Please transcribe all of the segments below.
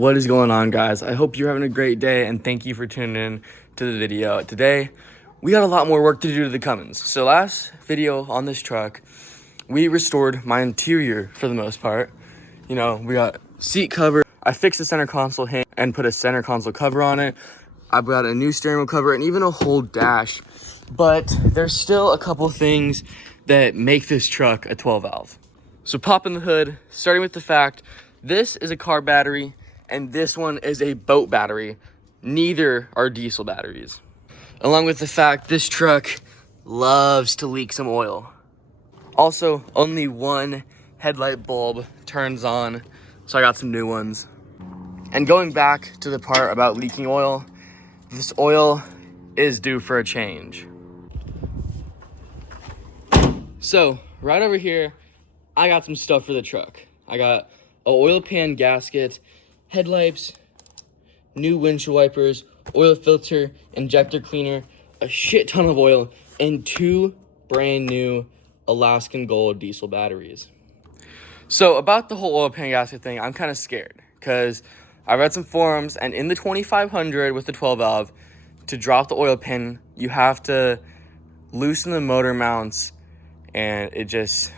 What is going on, guys? I hope you're having a great day, and thank you for tuning in to the video. Today, we got a lot more work to do to the Cummins. So last video on this truck, we restored my interior for the most part. You know, we got seat cover. I fixed the center console hinge and put a center console cover on it. I've got a new steering wheel cover and even a whole dash. But there's still a couple things that make this truck a 12 valve. So popping the hood, starting with the fact, this is a car battery and this one is a boat battery. Neither are diesel batteries. Along with the fact this truck loves to leak some oil. Also, only one headlight bulb turns on, so I got some new ones. And going back to the part about leaking oil, this oil is due for a change. So, right over here, I got some stuff for the truck. I got an oil pan gasket, headlights, new windshield wipers, oil filter, injector cleaner, a shit ton of oil, and 2 brand new Alaskan Gold diesel batteries. So about the whole oil pan gasket thing, I'm kind of scared because I read some forums, and in the 2500 with the 12 valve, to drop the oil pan, you have to loosen the motor mounts, and it's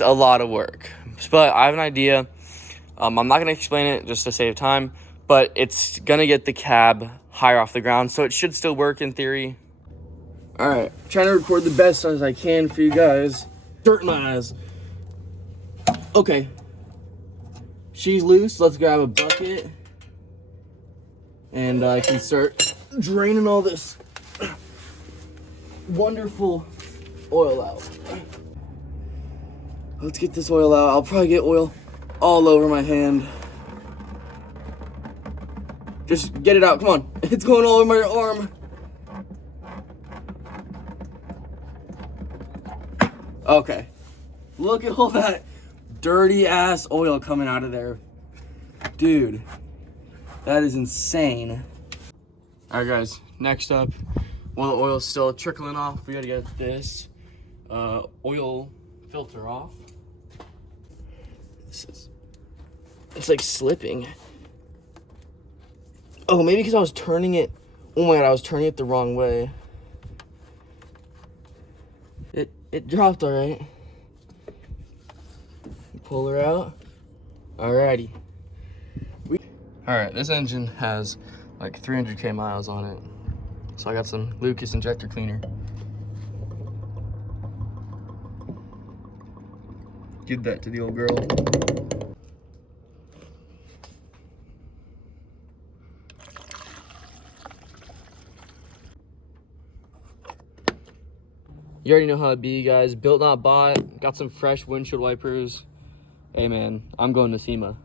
a lot of work. But I have an idea. I'm not going to explain it just to save time, but it's going to get the cab higher off the ground, so it should still work in theory. All right, trying to record the best as I can for you guys. Dirt in my eyes. Okay, she's loose. Let's grab a bucket, and I can start draining all this wonderful oil out. Let's get this oil out. I'll probably get oil all over my hand. Just get it out, come on. It's going all over my arm. Okay. Look at all that dirty ass oil coming out of there. Dude, that is insane. All right, guys, next up, while the oil's still trickling off, we gotta get this oil filter off. It's like slipping. Oh, maybe because I was turning it. Oh my god, I was turning it the wrong way. It dropped, all right. Pull her out. Alrighty. All right, this engine has like 300k miles on it. So I got some Lucas injector cleaner. Give that to the old girl. You already know how it be, guys. Built not bought. Got some fresh windshield wipers. Hey man, I'm going to SEMA.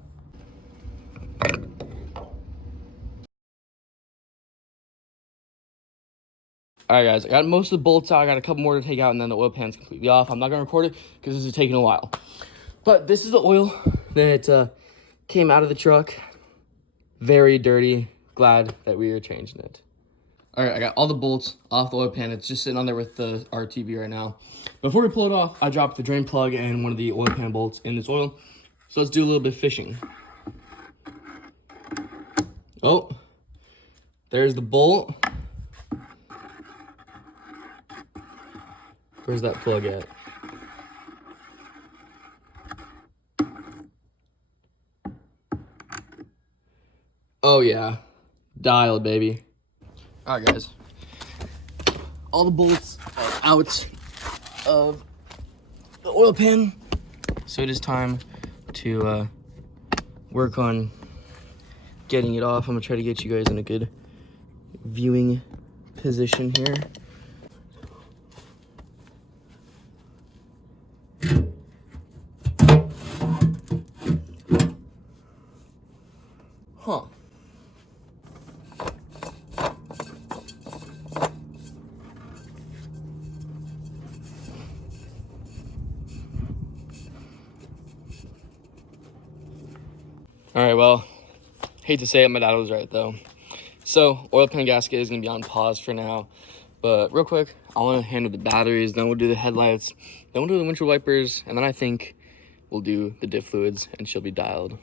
All right, guys, I got most of the bolts out. I got a couple more to take out, and then the oil pan's completely off. I'm not gonna record it because this is taking a while. But this is the oil that came out of the truck. Very dirty. Glad that we are changing it. All right, I got all the bolts off the oil pan. It's just sitting on there with the RTV right now. Before we pull it off, I dropped the drain plug and one of the oil pan bolts in this oil. So let's do a little bit of fishing. Oh, there's the bolt. Where's that plug at? Oh yeah, dialed, baby. All right, guys. All the bolts are out of the oil pan. So it is time to work on getting it off. I'm gonna try to get you guys in a good viewing position here. Huh. All right, well, hate to say it, my dad was right though. So oil pan gasket is gonna be on pause for now, but real quick, I wanna handle the batteries, then we'll do the headlights, then we'll do the windshield wipers, and then I think we'll do the diff fluids and she'll be dialed.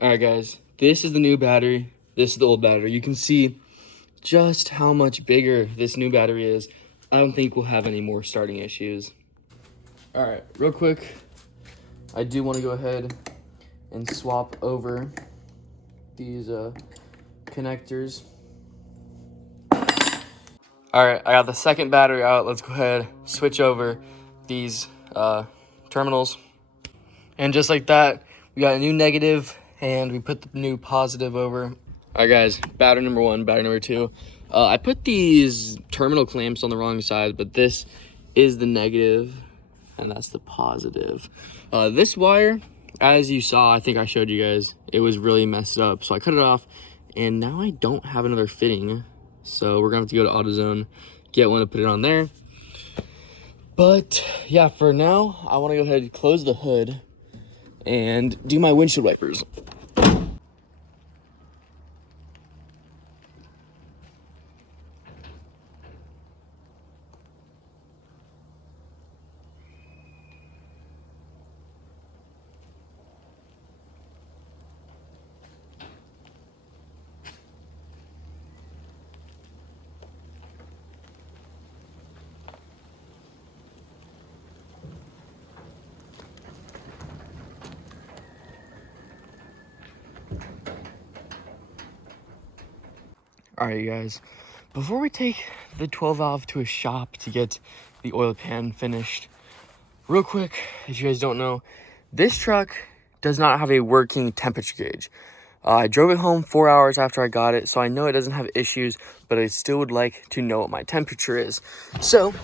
All right, guys, this is the new battery. This is the old battery. You can see just how much bigger this new battery is. I don't think we'll have any more starting issues. All right, real quick, I do want to go ahead and swap over these connectors. All right, I got the second battery out. Let's go ahead, switch over these terminals. And just like that, we got a new negative and we put the new positive over. All right, guys, battery number one, battery number two. I put these terminal clamps on the wrong side, but this is the negative and that's the positive. This wire, as you saw, I think I showed you guys, it was really messed up. So I cut it off and now I don't have another fitting. So we're gonna have to go to AutoZone, get one to put it on there. But yeah, for now, I wanna go ahead and close the hood and do my windshield wipers. All right, you guys, before we take the 12 valve to a shop to get the oil pan finished, real quick, if you guys don't know, this truck does not have a working temperature gauge. I drove it home 4 hours after I got it, so I know it doesn't have issues, but I still would like to know what my temperature is. So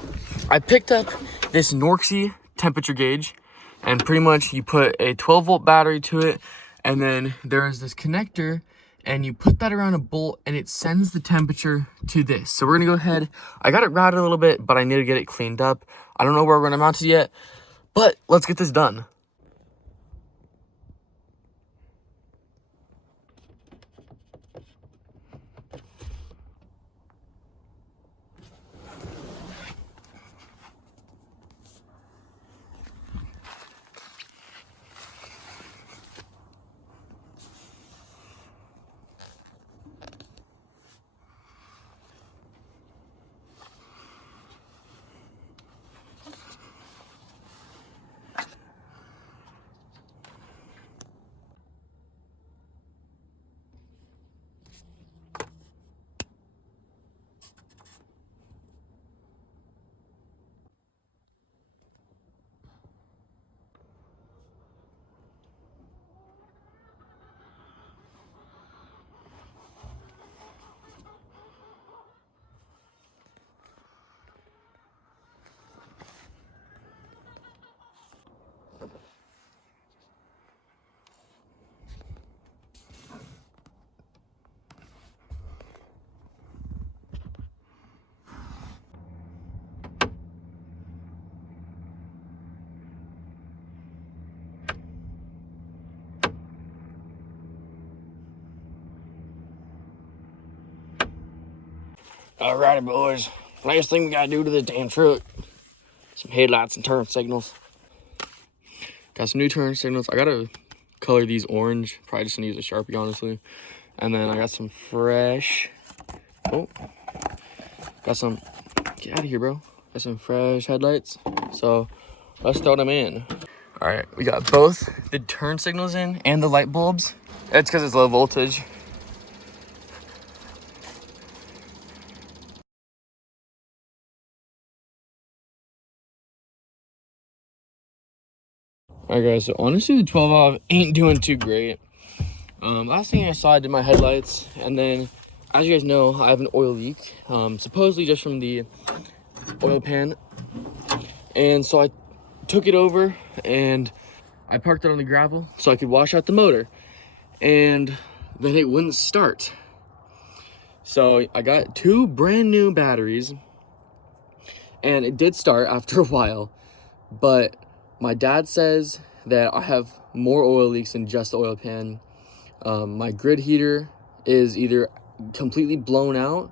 I picked up this Norxy temperature gauge, and pretty much you put a 12-volt battery to it, and then there is this connector, and you put that around a bolt and it sends the temperature to this. So we're gonna go ahead, I got it routed a little bit, but I need to get it cleaned up. I don't know where we're gonna mount it yet, but let's get this done. Alrighty, boys. Last thing we gotta do to this damn truck. Some headlights and turn signals. Got some new turn signals. I gotta color these orange. Probably just gonna use a Sharpie, honestly. And then I got some fresh... Oh. Got some... Get out of here, bro. Got some fresh headlights. So, let's throw them in. Alright, we got both the turn signals in and the light bulbs. It's because it's low voltage. Alright guys, so honestly the 12 valve ain't doing too great. Last thing I saw, I did my headlights, and then as you guys know, I have an oil leak, supposedly just from the oil pan. And so I took it over and I parked it on the gravel so I could wash out the motor, and then it wouldn't start. So I got two brand new batteries and it did start after a while, but my dad says that I have more oil leaks than just the oil pan. My grid heater is either completely blown out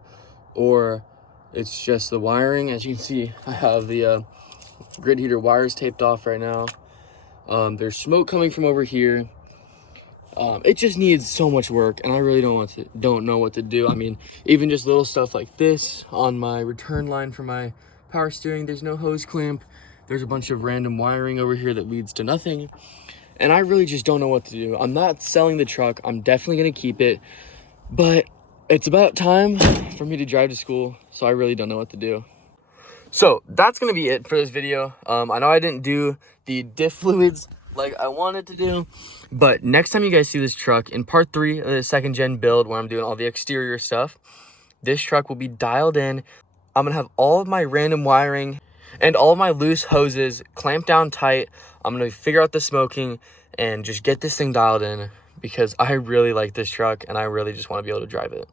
or it's just the wiring. As you can see, I have the grid heater wires taped off right now. There's smoke coming from over here. It just needs so much work, and I really don't know what to do. I mean, even just little stuff like this on my return line for my power steering, there's no hose clamp. There's a bunch of random wiring over here that leads to nothing. And I really just don't know what to do. I'm not selling the truck. I'm definitely gonna keep it, but it's about time for me to drive to school, so I really don't know what to do. So that's gonna be it for this video. I know I didn't do the diff fluids like I wanted to do, but next time you guys see this truck in part 3 of the 2nd gen build, where I'm doing all the exterior stuff, this truck will be dialed in. I'm gonna have all of my random wiring and all of my loose hoses clamped down tight. I'm gonna figure out the smoking and just get this thing dialed in, because I really like this truck and I really just want to be able to drive it.